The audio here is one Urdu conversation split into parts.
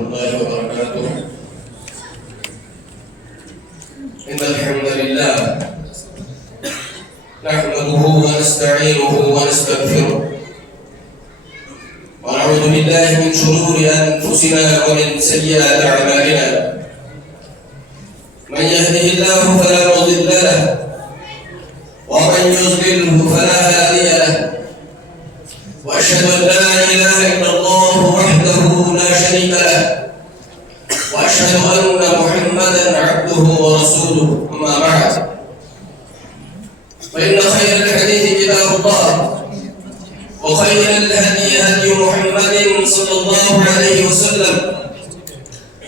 الله وبركاته. إن الحمد لله نحمده ونستعينه ونستغفره ونعوذ بالله من شرور أنفسنا ومن سيئات أعمالنا. من يهده الله فلا مضل له ومن يضلله فلا هادي له. وأشهد أن لا إله إلا الله وحده لا شريك له وأشهد أن محمدا عبده ورسوله. أما بعد، فإن خير الحديث كتاب الله وخير الهدي هدي محمد صلى الله عليه وسلم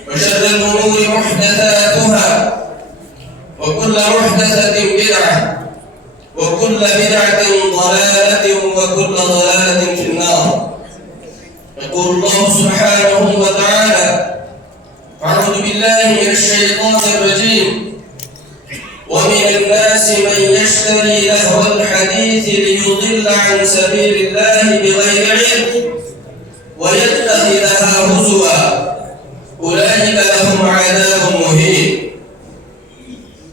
وشر الأمور محدثاتها وكل محدثة بدعة وكل بدعة ضلالة وكل ضلالة في النار. يقول الله سبحانه وتعالى: أعوذ بالله من الشيطان الرجيم: ومن الناس من يشتري لهو الحديث ليضل عن سبيل الله بغير علم ويتخذها هزوا أولئك لهم عذاب مهين.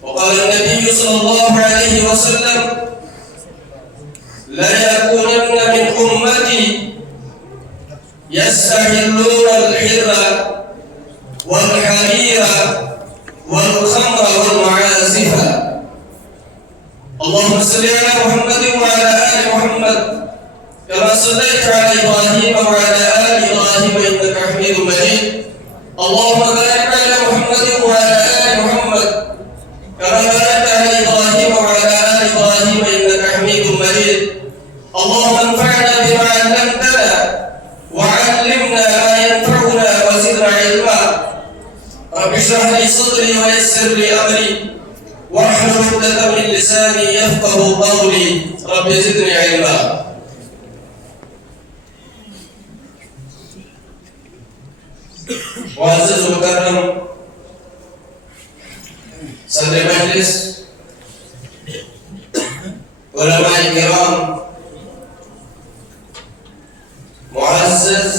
وقال النبي صلى الله عليه وسلم: لا يكونن من أمتي يستحلون الحر والحرير والخمر والمعازف. اللهم صل على محمد وعلى آل محمد كما صليت على إبراهيم وعلى آل إبراهيم إنك حميد مجيد. اللهم بارك على محمد وعلى آل محمد كما باركت على إبراهيم وعلى آل إبراهيم إنك حميد مجيد. اللهم انفعنا بما علمتنا وعلمنا ما ينفعنا وزدنا علما. رب اشرح لي صدري ويسر لي أمري واحلل عقدة من لساني يفقه قولي. رب زدني علما. معزز مکرم صدر مجلس، علماء کرام، معزز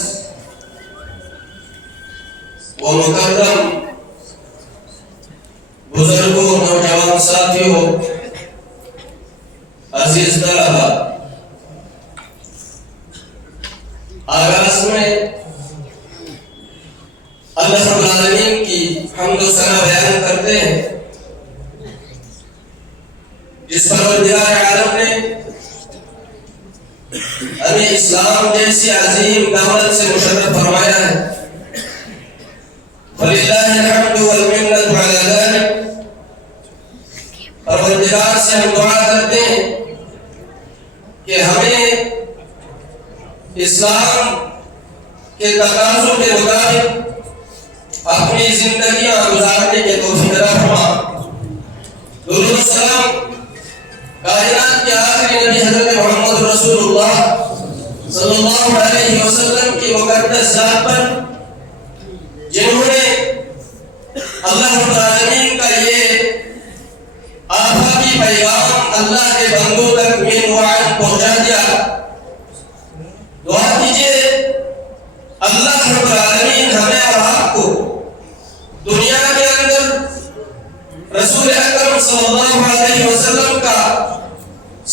و مکرم بزرگوں، نوجوان ساتھیوں، عزیز طلباء، آغاز میں اللہ رب العالمین کی حمد و ثنا بیان کرتے ہیں جس پروردگار عالم نے ہمیں اسلام جیسی عظیم دعوت سے مشرف فرمایا ہے. فللہ الحمد والمنت علی ذلک. پروردگار سے ہم دعا کرتے ہیں کہ ہمیں اسلام کے تقاضوں کے مطابق اپنی زندگیاں گزارنے کے توفیق عطا فرما. درود و سلام کائنات کے آخری نبی حضرت محمد رسول اللہ صلی اللہ علیہ وسلم کی مقدس ذات پر، جنہوں نے اللہ رب العالمین کا یہ آفاقی پیغام اللہ کے بندوں تک من وعد پہنچا دیا. دعا کیجئے اللہ رب العالمین ہمیں اور آپ کو دنیا کے اندر رسول اکرم صلی اللہ علیہ وسلم کا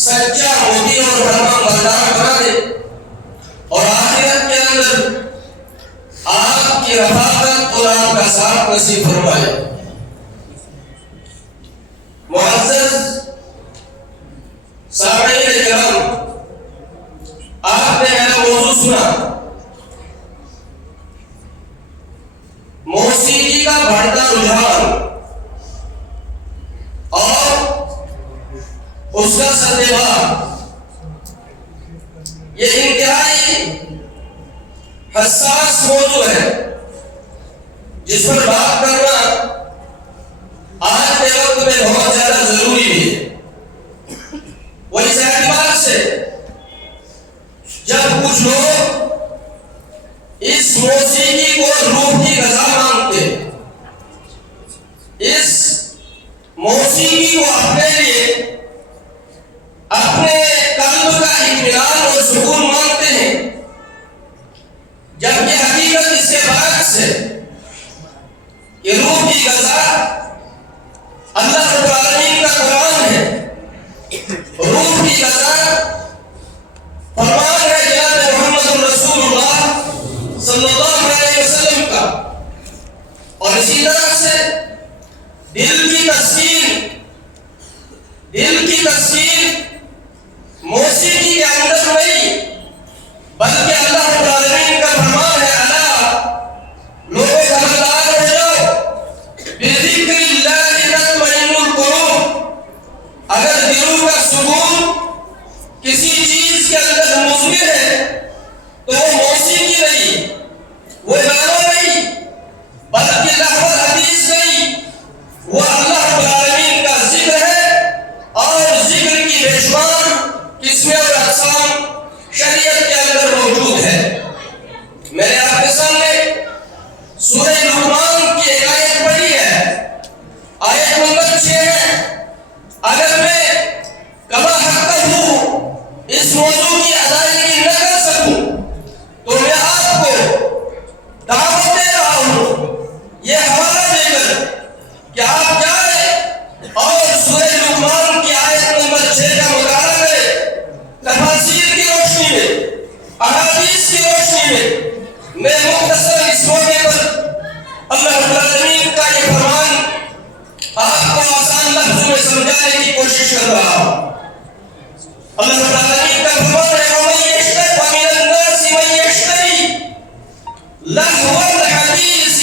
سچا موتی اور فرمان بردار بنا دے، اور آخرت کے اندر آپ کی رفاقت اور آپ کا ساتھ نصیب فرمائے. معزز سامعین کرام، آپ نے میرا موضوع سنا، موسیقی کا بڑھتا رجحان اور اس کا سدبا. یہ انتہائی حساس موضوع ہے جس پر بات کرنا آج کے وقت میں بہت زیادہ ضروری ہے. وہ اس اعتبار سے جب کچھ لوگ اس موسیقی کو روح کی غذا مانتے، اس موسیقی کو اپنے لیے اپنے قلب کا اطمینان اور سکون مانتے ہیں، جبکہ حقیقت اس کے برعکس ہے. اللہ رب العالمین کا قرآن ہے، روح کی غذا فرمان ہے جناب محمد رسول اللہ صلی اللہ علیہ وسلم کا، اور اسی طرح سے دل کی تسکین موسیقی کے اندر نہیں، بلکہ اللہ رب العالمین کا فرمان ہے اللہ لوگوں خبردار ہو جاؤ بذکر اللہ تطمئن القلوب، اگر دلوں کا سکون کسی چیز کے اندر مضمر ہے تو وہ موسیقی نہیں، وہ گانا نہیں، بلکہ لہو حدیث نہیں، وہ اللہ رب العالمین کا ذکر ہے، اور ذکر کی بے شمار قسمیں اور اقسام شریعت کے اندر موجود ہے۔ میں نے آپ کے سامنے سورہ لقمان کی ایک آیت پڑھی ہے، آیت نمبر 6 ہے۔ اگر میں کما حق ہوں اس موضوع کی ادائیگی نہ کر سکوں تو میں آپ کو دعوت دے رہا ہوں یہ حوالہ دے کر کہ آپ جائیں اور سورہ لقمان کی آیت نمبر 6 کا مطالعہ کریں، تفاسیر کی روشنی میں، احادیث کی روشنی میں مختصر اس موقع پر اللہ رب العالمین کا یہ فرمان آپ کو آسان لفظوں میں سمجھانے کی کوشش کر رہا ہوں۔ اللہ رب العالمین کا فرمان ہے وَمَن يَشْتَرِ وَمِنَ النَّاسِ مَن يَشْتَرِي لَهْوَ الْحَدِيثِ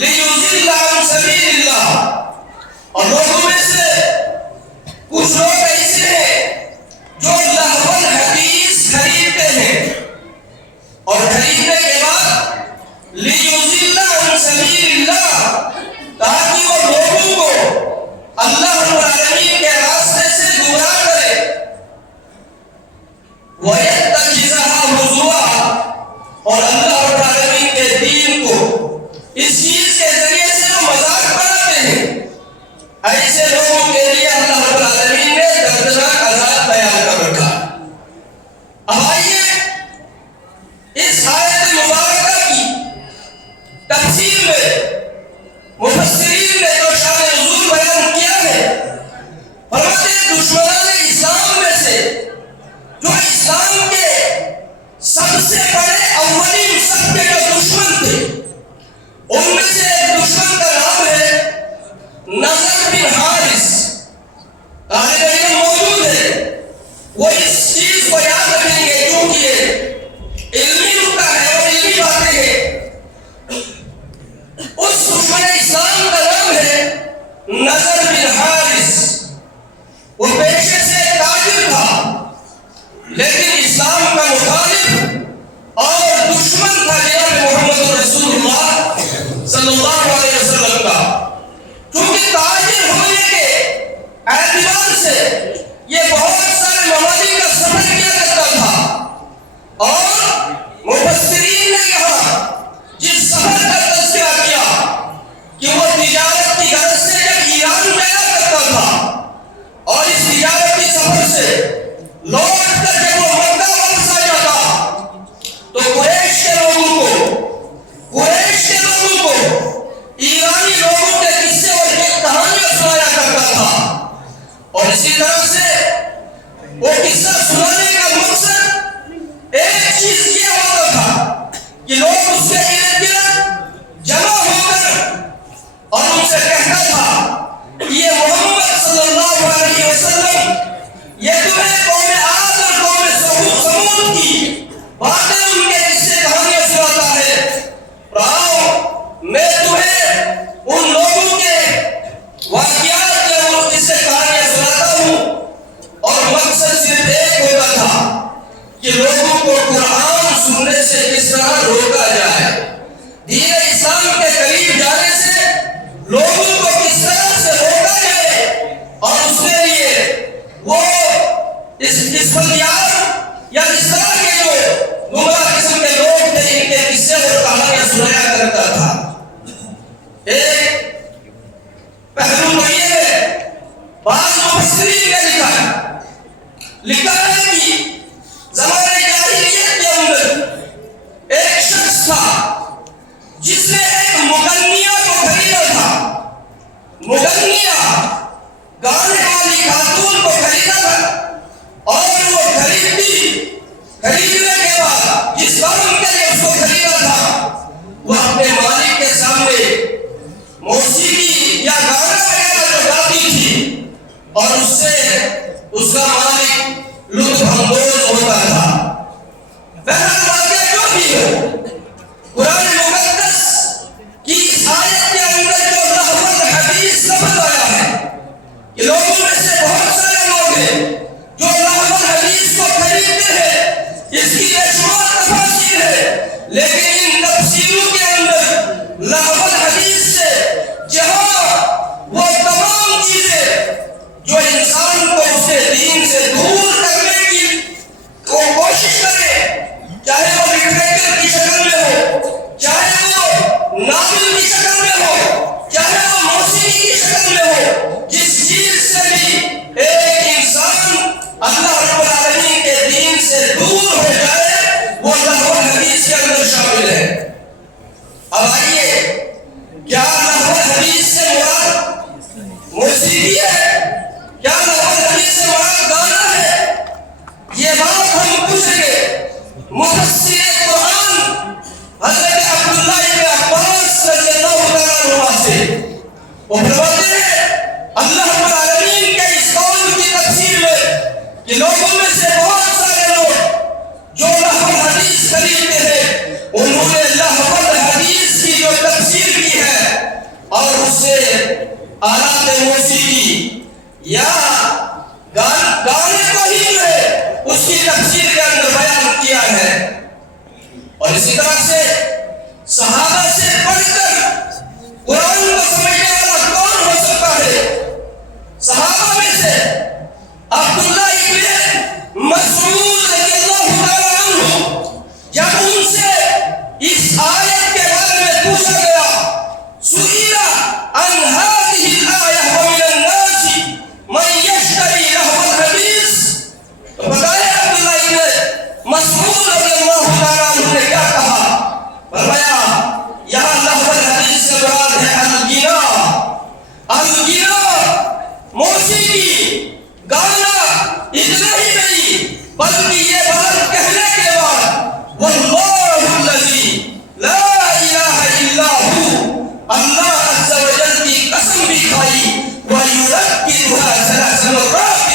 لِيُضِلَّ عَن سَبِيلِ اللَّهِ، اور لوگوں میں سے کچھ لوگ ایسے ہیں جو لہو الحدیث خریدتے ہیں، اور خریدنے کے بعد لِيُضِلَّ عَن سَبِيلِ اللَّهِ، تاکہ وہ لوگوں کو اللہ رب العالمین کے راستے سے گمراہ کرے، وَيَتَّخِذَهَا هُزُوًا، اور اللہ رب العالمین کے دین کو اس چیز کے ذریعے سے وہ مذاق بناتے ہیں۔ ایسے لوگوں کے لیے اللہ رب العالمین نے دردناک عذاب تیار کر رکھا۔ اب آئیے اس آیت مبارکہ کی تفسیر میں مفسرین نے جو شان نزول بیان کیا ہے، فرماتے ہیں دشمنان اسلام میں سے جو اسلام کے سب سے بڑے اولین سب کے جو دشمن تھے، ان میں سے ایک دشمن کا نام ہے نضر بن حارث۔ طالب علم موجود ہے، وہ اس چیز کو یاد رکھیں گے کیونکہ یہ علمی نکتہ ہے اور علمی باتیں ہیں۔ اس دشمن اسلام کا نام ہے نضر بن حارث۔ وہ پیشے سے تاجر تھا، لیکن اسلام کا مخالف اور دشمن تھا جناب محمد رسول اللہ صلی اللہ علیہ وسلم کا، کیونکہ تاجر ہونے کے اعتبار سے یہ بہت سارے ممالک کا سفر کیا کرتا تھا، اور مفسرین نے یہاں جس سفر کا تذکرہ کیا کہ وہ تجارت کی غرض سے جب ایران جایا کرتا تھا، اور اس تجارتی سفر سے لوٹ کر جب وہ مکہ واپس آ جاتا تو قریش کے لوگوں کو ایرانی لوگوں کے قصے اور کہانیاں سنایا کرتا تھا، اور اسی طرح سے وہ قصہ سنانے کا مقصد ایک چیز یہ ہوتا تھا کہ لوگ اس کے ارد گرد جمع ہو کر اور ان سے کہتا تھا یہ محمد صلی اللہ علیہ وسلم یہ تمہیں قوم عاد اور قوم سمود کی باتیں ان کے قصے کہانیاں سناتا ہے، راؤ میں تمہیں ان لوگوں کے واقعات کے اور قصے کہانیاں سناتا ہوں، اور مقصد صرف ایک ہوتا تھا کہ لوگوں کو قرآن سننے سے کس طرح روکا جائے، دین اسلام کے قریب جانے سے لوگوں کو کس طرح سے روکا جائے، اور اس کے لیے وہ اس بندیار یا اس طرح کے جو گمراہ قسم کے لوگ تھے ان کے قصے اور کہانیاں سنایا کرتا تھا۔ ایک پہلو تو یہ ہے، بعض مفسرین نے لکھا ہے کہ زمانے جاہلیت کے اندر ایک شخص تھا جس نے ایک مغنیہ کو خریدا تھا۔ مغنیہ گانے والی خاتون کو خریدا تھا، اور وہ خریدنے کے بعد جس کام کے لیے اس کو خریدا تھا وہ اپنے مالک کے سامنے موسیقی یا گانا وغیرہ جو گاتی تھی اور اس سے اس کا مالک لطف اندوز ہوتا تھا۔ بہرحال واقعہ جو بھی ہو، قرآن مقدس کی اس آیت کے اندر جو لہو الحدیث لفظ آیا ہے کہ لوگوں میں سے بہت سارے لوگ ہیں جو لہو الحدیث کو خریدتے ہیں، اس کی بے شمار تفاسیر ہے، لیکن ان تفسیروں کے اندر لہو الحدیث سے جہاں وہ تمام چیزیں جو انسان کو اس کے دین سے دور کرنے کی کوشش کرے، چاہے وہ لٹریچر کی شکل میں ہو، چاہے وہ ناول کی شکل میں ہو، چاہے وہ موسیقی کی شکل میں ہو، جس چیز سے بھی ایک انسان اللہ رب العالمین کے دین سے دور ہو جائے وہ لہو الحدیث کے اندر شامل ہے۔ اب آئیے، کیا لہو الحدیث سے مراد موسیقی ہے؟ کیا لہو الحدیث سے مراد گانا ہے؟ یہ بات ہم پوچھیں گے مفسر قرآن حضرت عبداللہ ابن عباس رضی اللہ تعالیٰ عنہ سے۔ وہ فرماتے ہیں اللہ رب العالمین کے اس قول کی تفسیر میں کہ لوگوں میں سے بہت سارے لوگ جو لہو الحدیث خریدتے ہیں انہوں نے لہو الحدیث کی جو تفسیر کی ہے اور اس سے آلات موسیقی یا گانے کو ہی جو ہے اس کی تفسیر کے اندر بیان کیا ہے۔ اور اسی طرح سے صحابہ سے پڑھ کر قرآن کو سمجھنے والا کون ہو سکتا ہے؟ صحابہ میں سے عبداللہ ابن مسعود رضی اللہ تعالیٰ عنہ، جب ان سے اس آیت کے بارے میں پوچھا گیا، سئل عن هذه الآية ومن الناس من يشتري لهو الحديث، تو بتایا عبداللہ ابن مسعود رضی اللہ تعالیٰ عنہ نے کیا کہا؟ فرمایا یہاں لہو الحدیث سے مراد ہے الغنا، موسیقی، گانا، اتنا ہی نہیں بلکہ یہ بات کہنے کے بعد واللہ الذی لا الہ الا ہو، اللہ عز و جل کی قسم بھی کھائی، وَيُذَكِّرُهَا ثَلَاثَ مَرَّاتٍ،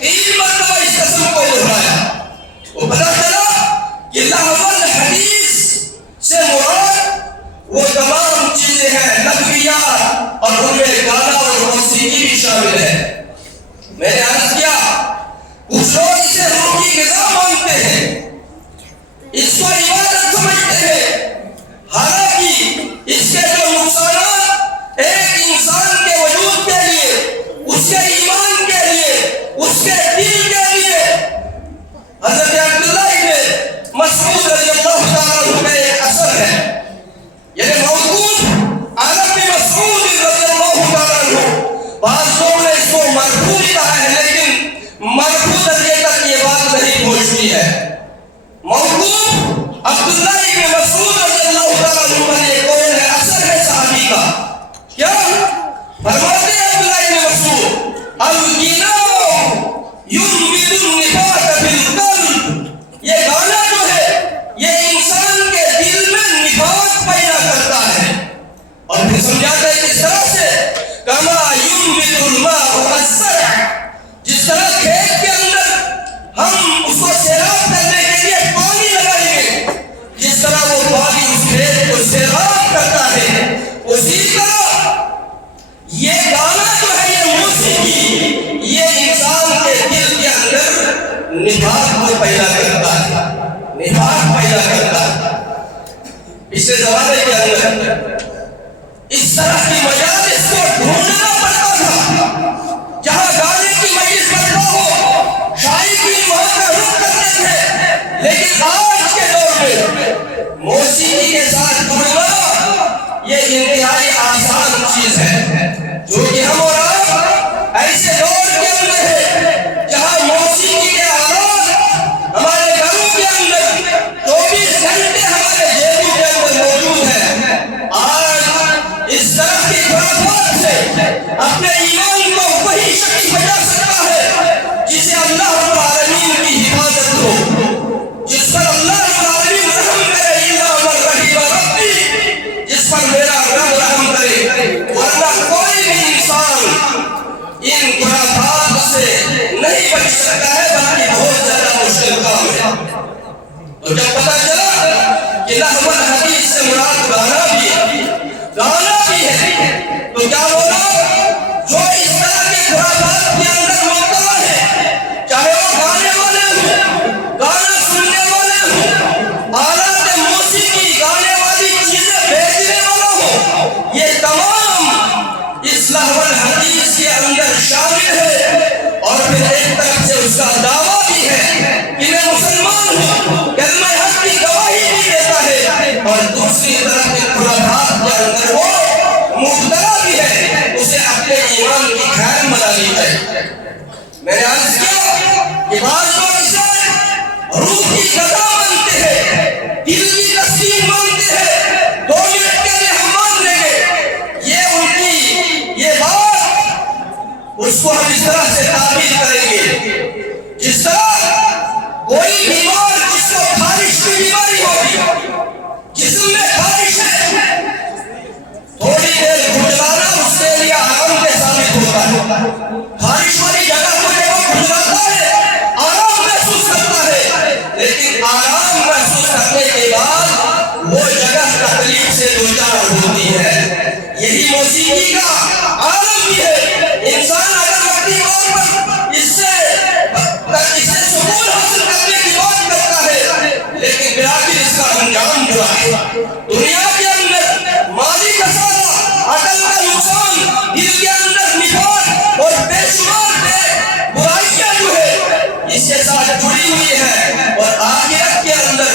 3 مرتبہ اس قسم کو دہرایا۔ وہ پتہ چلا کہ لہو الحدیث سے مراد وہ تمام چیزیں ہیں لغویات، اور ان میں گانا اور موسیقی بھی شامل ہے۔ میں نے عرض کیا کچھ لوگ اسے روح کی غذا مانتے ہیں، اس کو عبادت سمجھتے ہیں، حالانکہ اس کے جو نقصانات ایک انسان کے وجود کے لیے، اس کے ایمان کے لیے، اس کے دل کے لیے، حضرت عبداللہ ابن مسعود رضی اللہ تعالیٰ عنہ کا ایک اثر ہے، یعنی موقوف عن ابن مسعود رضی اللہ تعالیٰ عنہ۔ بعض لوگوں نے اس کو مرفوع کہا ہے، لیکن مرفوع درجے تک یہ بات نہیں پہنچتی ہے۔ موقوف عبداللہ ابن مسعود رضی اللہ تعالیٰ عنہ کا یہ قول ہے، اثر ہے صحابی کا۔ کیا فرماتے ہیں عبداللہ ابن مسعود؟ الغنا ينبت النفاق في القلب، یہ گانا جو ہے یہ انسان کے دل میں نفاق پیدا کرتا ہے۔ اور پھر سمجھاتے ہیں کس طرح سے، کما ينبت الماء الزرع، جس طرح کھیت کے اندر ہم اس کو سیراب کرنے کے لیے پانی لگائیں گے، جس طرح وہ پانی اس کھیت کو سیراب کرتا ہے، اسی طرح یہ گانا جو ہے، یہ موسیقی، یہ انسان کے دل کے اندر نفاق کو پیدا کرتا ہے، نفاق پیدا کرتا ہے۔ پچھلے زمانے کے اندر اس طرح کی مجالس کو ڈھونڈنا پڑتا تھا جہاں گانے کی مجلس بجتا ہو، شائقین وہاں کا رخ کرتے تھے، لیکن آج کے دور میں موسیقی کے ساتھ جڑنا یہ انتہائی آسان چیز ہے، جو کہ ہم اور آپ ایسے دور کے اندر ہے جہاں موسیقی کے آلات ہمارے گھروں کے اندر 24 گھنٹے ہمارے جیبوں کے اندر موجود ہیں۔ آج اس طرح کی خرافات سے تو جب پتا چلا کہ لہو الحدیث سے مراد گانا بھی ہے تو کیا بولا؟ جو اس طرح کے خرافات کے اندر مبتلا ہے، چاہے وہ گانے والے ہوں، گانا سننے والے ہوں، آلات موسیقی گانے والی چیزیں بھیجنے والا ہو، یہ تمام اس لہو الحدیث کے اندر شامل ہے۔ اور پھر ایک طرف سے اس کا دعویٰ بھی ہے کہ میں مسلمان ہوں، کلمہ حق کی گواہی بھی دیتا ہے، اور دوسری طرف کے خرافات کے اندر وہ مبتلا بھی ہے، اسے اپنے ایمان کی خیر منانی چاہیے۔ میں نے عرض کیا کہ بعض لوگ اسے روح کی غذا مانتے ہیں، دل کی تسکین مانتے ہیں، 2 منٹ کے لیے ہم مان لیں گے، یہ ان کی یہ بات اس کو ہم اس طرح سے تعبیر کریں گے جس طرح کوئی بیمار جس کو خارش کی بیماری ہوگی، جسم میں خارش ہے، تھوڑی دیر گھٹلانا اس کے لیے آرام دہ ثابت ہوتا ہے، خارش والی جگہ کو جب وہ گھٹلاتا ہے آرام محسوس کرتا ہے، لیکن آرام محسوس کرنے کے بعد وہ جگہ تکلیف سے دوچار ہوتی ہے۔ یہی موسیقی کا عالم بھی ہے۔ انسان اگر وقتی طور پر اس سے سکون حاصل کرنے کی بات کرتا ہے، لیکن بلاخر اس کا انجام برا ہے۔ دنیا کے اندر مالی خسارہ، عقل کا نقصان، دل کے اندر نفاق اور بے شمار برائیاں جو ہے اس کے ساتھ جڑی ہوئی ہے، اور آخرت کے اندر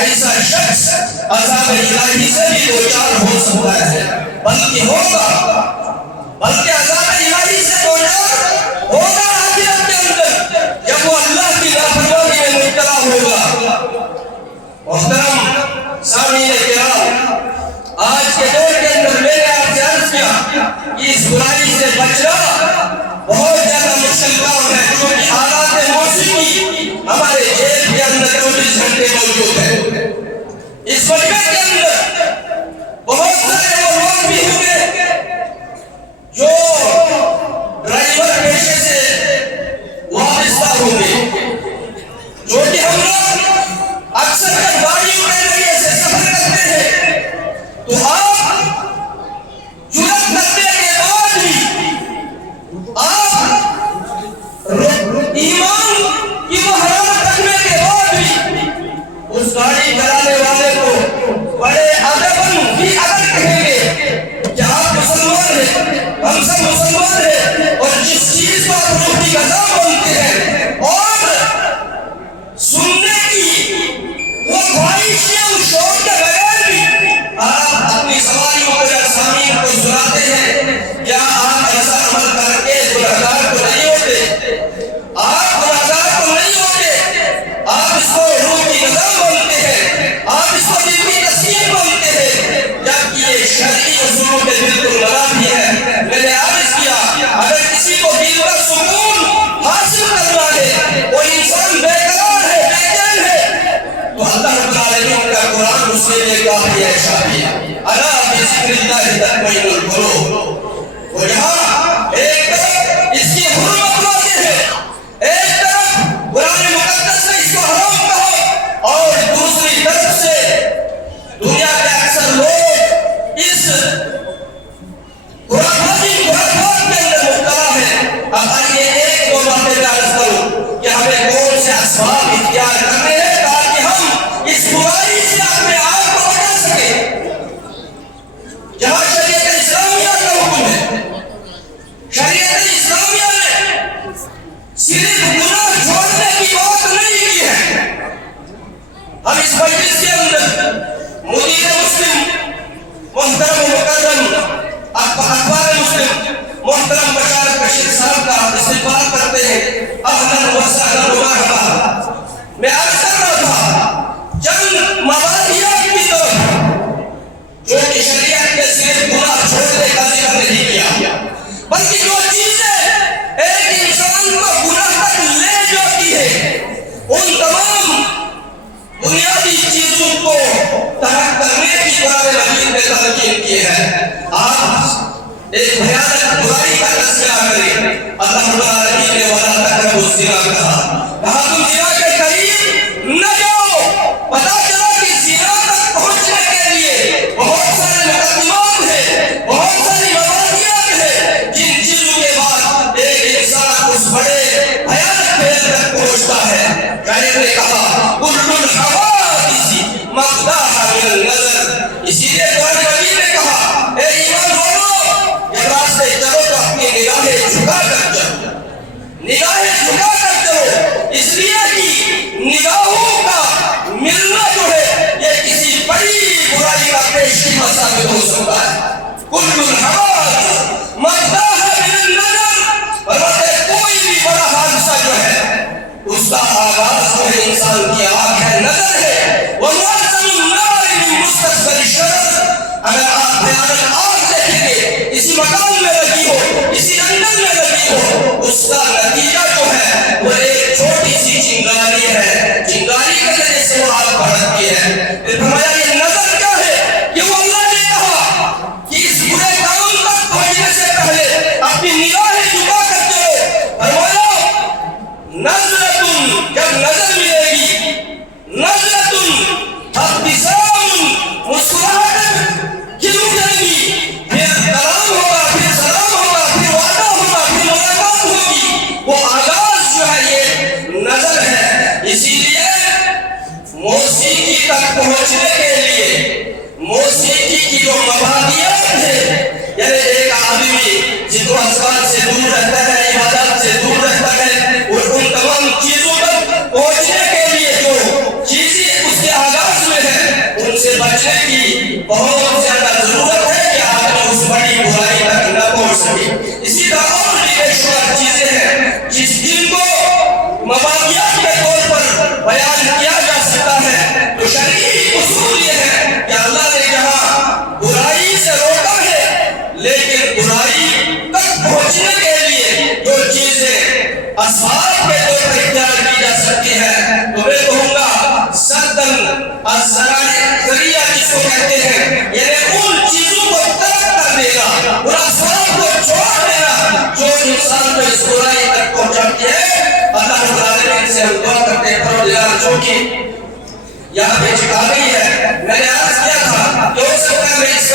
ایسا شخص عذاب الہی سے بھی دوچار ہو سکتا ہے، بلکہ عذاب الہی سے دوچار ہوگا آخرت کے اندر جب وہ اللہ کی نافرمانی میں مبتلا ہوگا۔ محترم سامعین کرام، آج کے دور کے اندر میں نے آپ سے عرض کیا کہ اس برائی سے بچنا بہت زیادہ مشکل کام ہے، کیونکہ آلات موسیقی ہمارے جیب کے اندر 24 گھنٹے موجود ہے۔ اس مجمع کے اندر بہت سارے وہ لوگ بھی ہوں گے جو ڈرائیور پیشے سے وابستہ ہوں گے، جو کہ ہم لوگ اکثر گاڑیوں کے ذریعے سے سفر کرتے ہیں، تو آپ جرات کرنے کے بعد بھی، آپ ایمان کی وہ حرارت رکھنے کے بعد بھی اس گاڑی چلانے والے کو بڑے ادب بھی اگر کہیں گے کہ آپ مسلمان ہیں، ہم سب مسلمان ہیں، اور جس چیز کو آپ روح کی غذا مانتے ہیں اور سننے کی وہ خواہش یا اس شوق کے بغیر بھی آپ اپنی سواریوں کو یا سامعین کو سناتے ہیں، کیا آپ ایسا عمل کر کے گنہگار تو نہیں ہوتے؟ آپ گنہگار تو نہیں ہوتے، آپ اس کو روح کی غذا مانتے ہیں، آپ اس کو دل کی تسکین مانتے ہیں، جبکہ یہ شرعی اصولوں کے بالکل منافی ہے۔ میں نے عرض کیا اگر کسی کو دل کا سکون حاصل کرنا ہے، وہ انسان بے قرار ہے، بے چین ہے، تو اللہ رب العالمین کا قرآن اس کے لیے کافی ہے، شافی ہے۔ الا بذکر اللہ تطمئن القلوب۔ وہ یہاں ایک طرف اس کی حرمت واضح ہے، ایک طرف قرآن مقدس نے اس کو حرام کہا، اور دوسری طرف سے دنیا کے اکثر لوگ اس خرافات کے اندر مبتلا ہیں۔ اب آئیے ایک دو باتیں میں عرض کروں کہ ہمیں کون سے اسباب اختیار کرنے ہیں تاکہ ہم اس برائی سے اپنے آپ کو بچا سکیں۔ جہاں شریعت اسلامیہ کا حکم ہے، شریعت اسلامیہ نے صرف گناہ چھوڑنے کی بات نہیں کی ہے۔ ہم اس مجلس کے اندر مدیر مسلم محترم و مکرم اخبار مسلم محترم بشار بشیر صاحب کا استقبال کرتے ہیں، اہلاً و سہلاً و مرحبا۔ میں عرض کر رہا تھا چند مبادیات کی طرف جو کہ شریعت کے صرف گناہ چھوڑنے کا ذکر نہیں کیا، بلکہ جو چیزیں ایک انسان کو گناہ تک لے جاتی ہے، ان تمام بنیادی چیزوں کو ترک کرنے کی قرآن مجید نے تلقین کی ہے۔ آپ ایک بھیانک برائی کا تذکرہ کریں۔ اللہ رب العالمین نے وَلَا تَقْرَبُوا الزِّنَا کہا، تم زنا کے قریب نہ جاؤ، سے ہو سکتا ہے. کل الحوادث مبداها من النظر. اور کوئی بھی بڑا حادثہ جو ہے اس کا آغاز جو ہے انسان کی آنکھ ہے، نظر ہے. وَمُعَظَّمُ النَّارِ مِن مُسْتَقْبَلِ الشَّرَرِ. اگر آپ بھیانک آگ دیکھیں گے اسی مکان میں لگی ہو، اسی انگن میں لگی ہو، اس کا نتیجہ جو ہے وہ ایک چھوٹی سی چنگاری ہے. چنگاری کے ذریعے سے وہ آگ بڑھتی ہے. پھر فرمایا یہ نظر کیا ہے؟ کہ وہ اللہ نے کہا کہ اس برے کام تک پہنچنے سے پہلے اپنی نگاہیں جھکا کر چلو. فرمایا نظرتن، جب نظر ملے گی، نظرتن ابتسام، مسکراہٹ کھل اٹھے گی، پھر کلام ہوگا، پھر سلام ہوگا، پھر وعدہ ہوگا، پھر ملاقات ہوگی. وہ آغاز جو ہے یہ نظر ہے. اسی لیے موسیقی تک پہنچنے کے لیے موسیقی کی جو مبادیات ہے، یعنی ایک آدمی جس کو اذکار سے دور رہتا ہے، عبادات سے دور رہتا ہے، اور ان تمام چیزوں تک پہنچنے کے لیے جو چیزیں اس کے آغاز میں ہیں ان سے بچنے کی بہت زیادہ ضرورت ہے کہ آدمی اس بڑی برائی تک نہ پہنچ سکے. اسی طرح اور بھی بے شمار چیزیں ہیں جن کو مبادیات کے طور پر بیان کیا جا سکتا ہے. تو شرعی اصول یہ ہے کہ اللہ نے جہاں برائی سے روکا ہے، لیکن برائی تک پہنچنے کے لیے جو چیزیں اسباب کے طور پر اختیار کی جا سکتی ہیں، تو میں کہوں گا سدن ذریعہ جس کو کہتے ہیں، یعنی ان چیزوں کو ترک کر دینا، ان اسباب کو چھوڑ دینا جو انسان کو اس برائی تک پہنچاتی ہے. اللہ رب العالمین سے ہم دعا کرتے ہیں پروردگار چونکہ یہاں پہ جگہ گئی ہے، میں نے عرض کیا تھا کہ ہو سکتا ہے میں اس